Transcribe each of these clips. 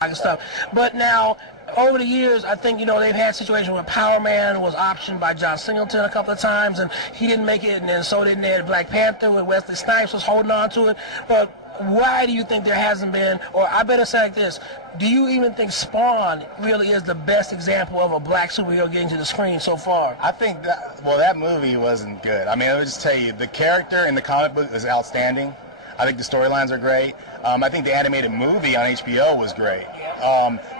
and stuff. But now, over the years, I think, they've had situations where Power Man was optioned by John Singleton a couple of times, and he didn't make it, and then so didn't they. Black Panther with Wesley Snipes was holding on to it. But why do you think there hasn't been, or I better say like this, do you even think Spawn really is the best example of a black superhero getting to the screen so far? I think that movie wasn't good. I mean, let me just tell you, the character in the comic book is outstanding. I think the storylines are great. I think the animated movie on HBO was great.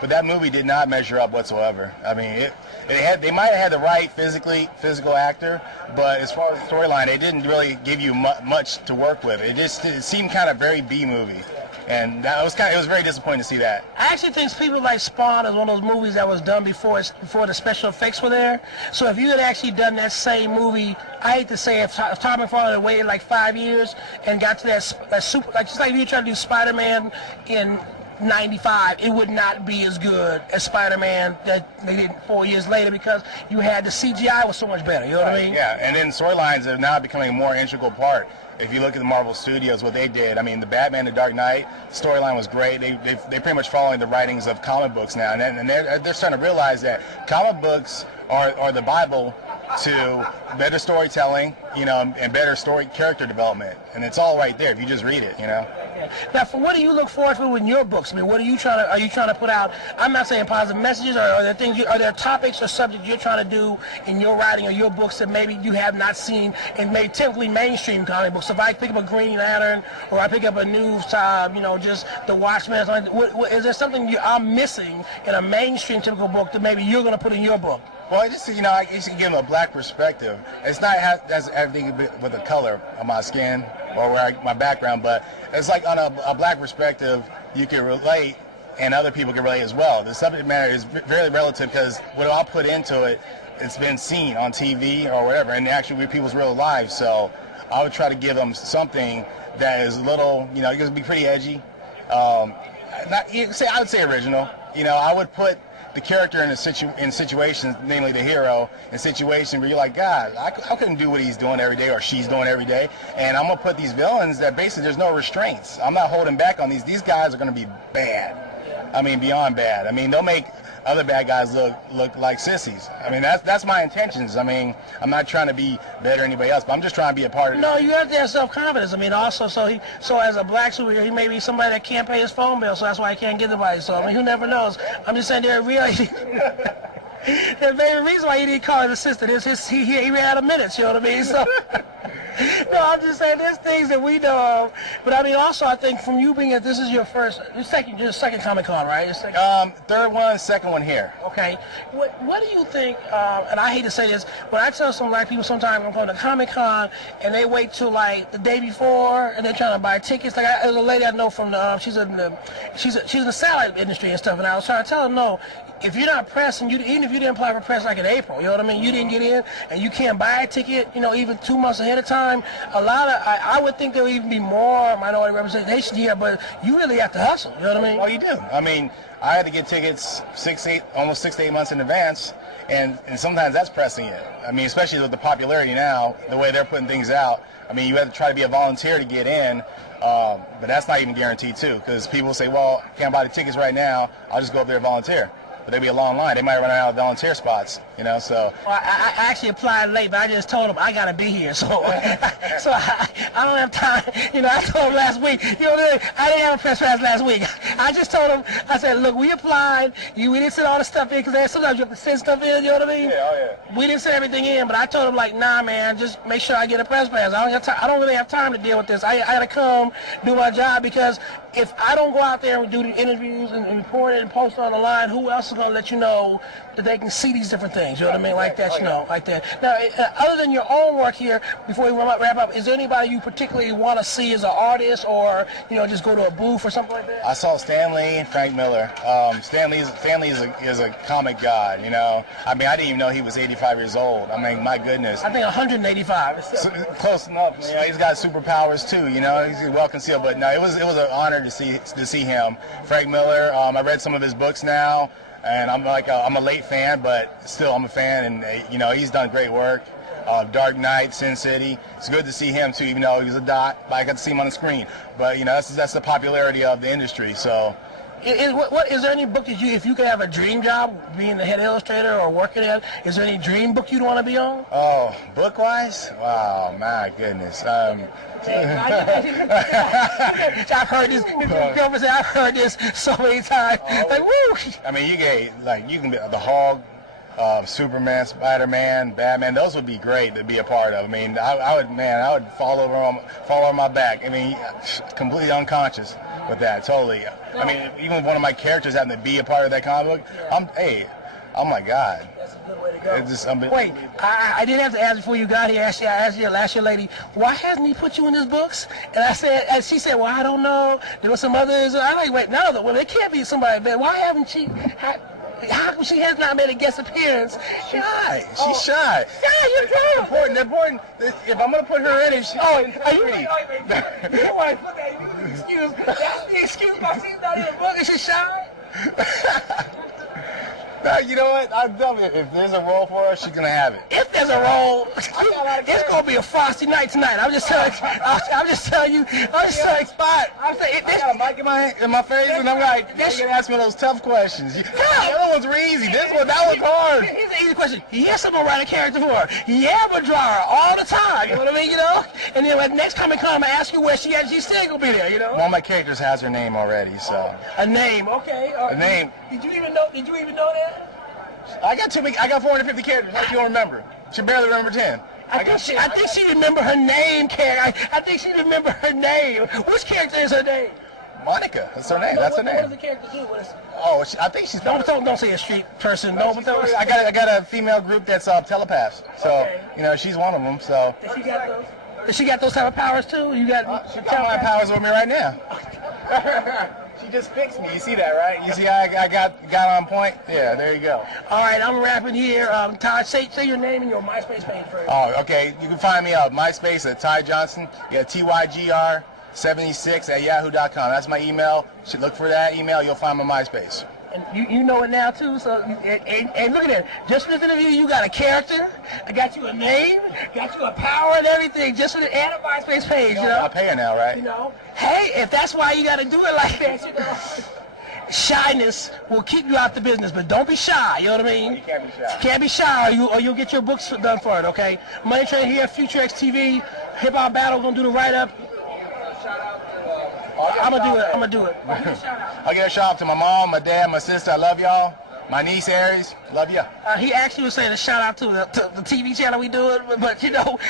But that movie did not measure up whatsoever. I mean, they might have had the right physical actor, but as far as the storyline, they didn't really give you much to work with. It seemed kind of very B movie. And it was very disappointing to see that. I actually think people like Spawn is one of those movies that was done before the special effects were there. So if you had actually done that same movie, I hate to say if Tom McFarlane had waited like 5 years and got to that super, like just like if you were trying to do Spider-Man in 95, it would not be as good as Spider-Man that they did 4 years later because you had the CGI was so much better. You know what I mean? Yeah, and then storylines are now becoming a more integral part. If you look at the Marvel Studios, what they did, I mean, the Batman The Dark Knight storyline was great. They're pretty much following the writings of comic books now, and they're starting to realize that comic books are the Bible to better storytelling, and better character development, and it's all right there if you just read it, Now, what do you look forward to in your books? I mean, what are you trying to put out? I'm not saying positive messages, or are there topics or subjects you're trying to do in your writing or your books that maybe you have not seen in maybe typically mainstream comic books? If I pick up a Green Lantern or I pick up a new, just The Watchmen, is there something I'm missing in a mainstream typical book that maybe you're going to put in your book? Well, I used to give them a black perspective. It's not has everything with the color of my skin or my background, but it's like on a black perspective, you can relate, and other people can relate as well. The subject matter is very relative because what I put into it, it's been seen on TV or whatever, and actually with people's real lives. So I would try to give them something that is a little, it could be pretty edgy. I would say original. I would put the character in situations, namely the hero, in situations where you're like, God, I couldn't do what he's doing every day or she's doing every day. And I'm going to put these villains that basically there's no restraints. I'm not holding back on these. These guys are going to be bad. I mean, beyond bad. I mean, they'll make other bad guys look like sissies. I mean, that's my intentions. I mean, I'm not trying to be better than anybody else, but I'm just trying to be a part of it. No, you have to have self-confidence. I mean, also, so as a black superhero, he may be somebody that can't pay his phone bill, so that's why he can't get anybody. So, I mean, who never knows? I'm just saying there really... The main reason why he didn't call his assistant is he ran out of minutes, you know what I mean? So... No, I'm just saying there's things that we know of, but I mean also I think from you being this is your second Comic-Con, right? Third one, second one here. Okay. What do you think? And I hate to say this, but I tell some black people sometimes I'm going to Comic-Con and they wait till like the day before and they're trying to buy tickets. Like there's a lady I know from she's in the salad industry and stuff, and I was trying to tell her no. If you're not pressed, and even if you didn't apply for press like in April, you know what I mean, you didn't get in, and you can't buy a ticket, even 2 months ahead of time, I would think there would even be more minority representation here, but you really have to hustle, you know what I mean? Oh, you do. I mean, I had to get tickets almost 6 to 8 months in advance, and sometimes that's pressing it. I mean, especially with the popularity now, the way they're putting things out. I mean, you have to try to be a volunteer to get in, but that's not even guaranteed, too, because people say, well, I can't buy the tickets right now, I'll just go up there and volunteer. But there'd be a long line. They might run out of volunteer spots, so. Well, I actually applied late, but I just told them I got to be here. So so I don't have time. I told them last week, I didn't have a press pass last week. I just told them, I said, look, we applied. We didn't send all the stuff in because sometimes you have to send stuff in, you know what I mean? Yeah, oh yeah. We didn't send everything in, but I told them, like, nah, man, just make sure I get a press pass. I don't really have time to deal with this. I got to come do my job because if I don't go out there and do the interviews and report it and post it on the line, who else is going to let you know that they can see these different things? You know what I mean? Like that, like that. Now, other than your own work here, before we wrap up, is there anybody you particularly want to see as an artist or, just go to a booth or something like that? I saw Stan Lee and Frank Miller. Stan Lee is a comic god, I mean, I didn't even know he was 85 years old. I mean, my goodness. I think 185. Close enough. He's got superpowers too, he's well concealed. But no, it was an honor to see him. Frank Miller, I read some of his books now, and I'm a late fan, but still I'm a fan, and he's done great work. Dark Knight, Sin City. It's good to see him too, even though he's a dot. But I got to see him on the screen. But that's the popularity of the industry. So What is there any book that if you could have a dream job, being the head illustrator or working at, is there any dream book you'd want to be on? Oh, book-wise? Wow, my goodness. I've heard this. Girlfriend said, I've heard this so many times. Like, woo! I mean, you can be the Hulk, Superman, Spider-Man, Batman. Those would be great to be a part of. I mean, I would fall over my back. I mean, completely unconscious with that, totally. I mean, even one of my characters having to be a part of that comic book, oh my God. That's a good way to go. Wait, I didn't have to ask before you got here. I asked you last year, lady, why hasn't he put you in his books? And she said, well, I don't know. There were some others. I like, wait, no, well, it can't be somebody bad. Why haven't she? How come she has not made a guest appearance? She's shy. She's shy. Yeah, you're true. Important. If I'm gonna put her in, she's are you ready? You don't want to put that in the excuse. That's the excuse because she's not in the book and she's shy. You know what? I'll tell you, if there's a role for her, she's gonna have it. If there's a role, it's gonna be a frosty night tonight. I'm just telling you. Spot. I got a mic in my face, and I'm like, you're gonna ask me those tough questions. The other ones were easy. That was hard. Here's an easy question. Yes, I'm gonna write a character for her. Yeah, but draw her all the time. You know what I mean? You know. And then when next Comic Con, I'm gonna ask you where she at. She's still gonna be there. You know. One of my characters has her name already, so. A name, okay. A name. Did you even know that? I got 450 characters. Like you don't remember. She barely remember 10. I think she remember her name, Karen. I think she remember her name. Which character is her name? Monica. That's her name. That's her name. What does the character do? I think she's. Don't say a street person. No, but I got a female group that's telepaths. So she's one of them. So. Does she got those type of powers too? She got my powers with me right now. She just fixed me. You see that, right? You see how I got on point? Yeah, there you go. All right, I'm rapping here. Todd, say your name and your MySpace page first. Oh, okay. You can find me on MySpace at Ty Johnson. You got TYGR76 at yahoo.com. That's my email. You should look for that email. You'll find my MySpace. And you know it now too. So and look at that. Just for this interview, you got a character. I got you a name. Got you a power and everything. Just for the and a MySpace page. You know. I'll pay her now, right? You know. Hey, if that's why you got to do it like that, you know. Shyness will keep you out the business, but don't be shy. You know what I mean? You can't be shy. Can't be shy, or you'll get your books done for it. Okay. Money Train here, Future X TV, Hip Hop Battle. Gonna do the write up. I'm gonna do it. I'll give a shout out to my mom, my dad, my sister. I love y'all. My niece Aries, love ya. He actually was saying a shout out to the TV channel we do it, but it's black.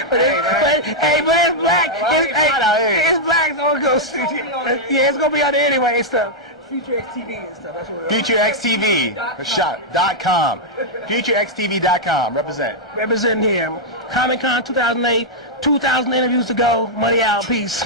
It's black, so it goes. Yeah, it's gonna be on there anyway and stuff. Future X TV and stuff. That's what FutureXTV.com. FutureXTV.com. Representing here. Comic Con 2008. 2,000 interviews to go. Money out. Peace.